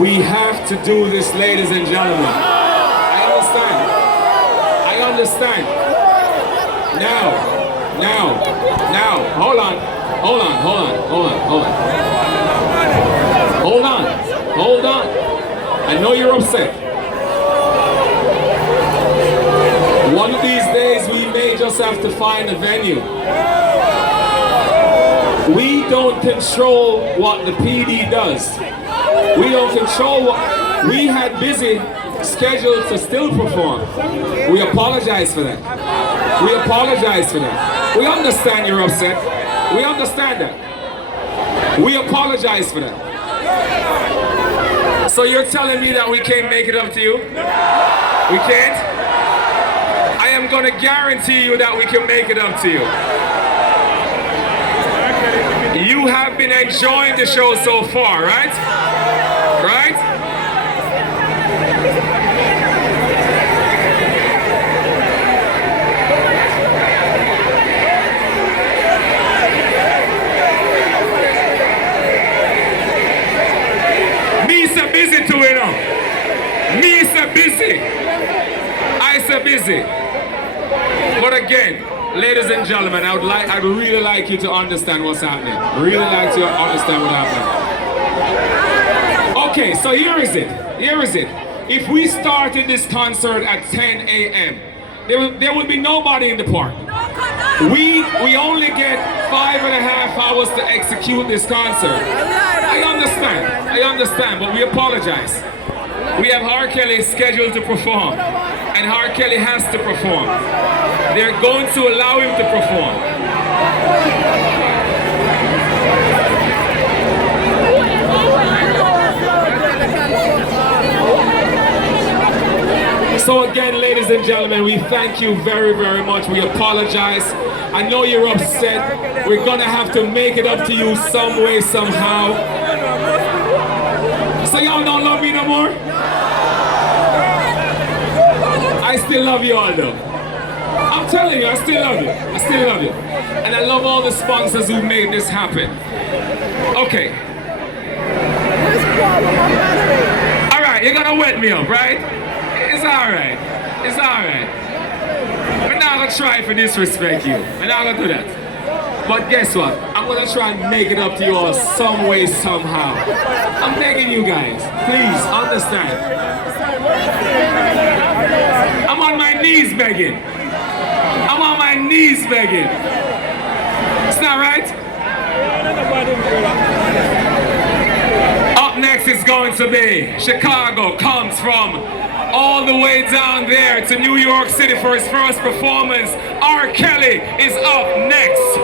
We have to do this, ladies and gentlemen. I understand. I understand. Now, hold on. I know you're upset. One of these days we may just have to find a venue. We don't control what the PD does. We don't control what we had busy scheduled to still perform. We apologize for that. We apologize for that. We understand you're upset. We understand that. We apologize for that. So you're telling me that we can't make it up to you? We can't? I am going to guarantee you that we can make it up to you. You have been enjoying the show so far, right? Right? Me so busy to it now. Me so busy. I so busy. But again, ladies and gentlemen, I'd really like you to understand what's happening. Really like to understand what's happening. Okay, so here is it. If we started this concert at 10 a.m., there would be nobody in the park. We only get 5.5 hours to execute this concert. I understand, but we apologize. We have R. Kelly scheduled to perform, and R. Kelly has to perform. They're going to allow him to perform. So again, ladies and gentlemen, we thank you very, very much. We apologize. I know you're upset. We're gonna have to make it up to you some way, somehow. So y'all don't love me no more? I still love you all though. I'm telling you, I still love you. I still love you. And I love all the sponsors who made this happen. Okay. Alright, you're gonna wet me up, right? It's alright. It's alright. We're not gonna try to disrespect you. We're not gonna do that. But guess what? I'm gonna try and make it up to you all some way, somehow. I'm begging you guys, please understand. I'm on my knees begging. I'm on my knees begging. It's not right? Up next is going to be Chicago comes from all the way down there to New York City for his first performance. R. Kelly is up next.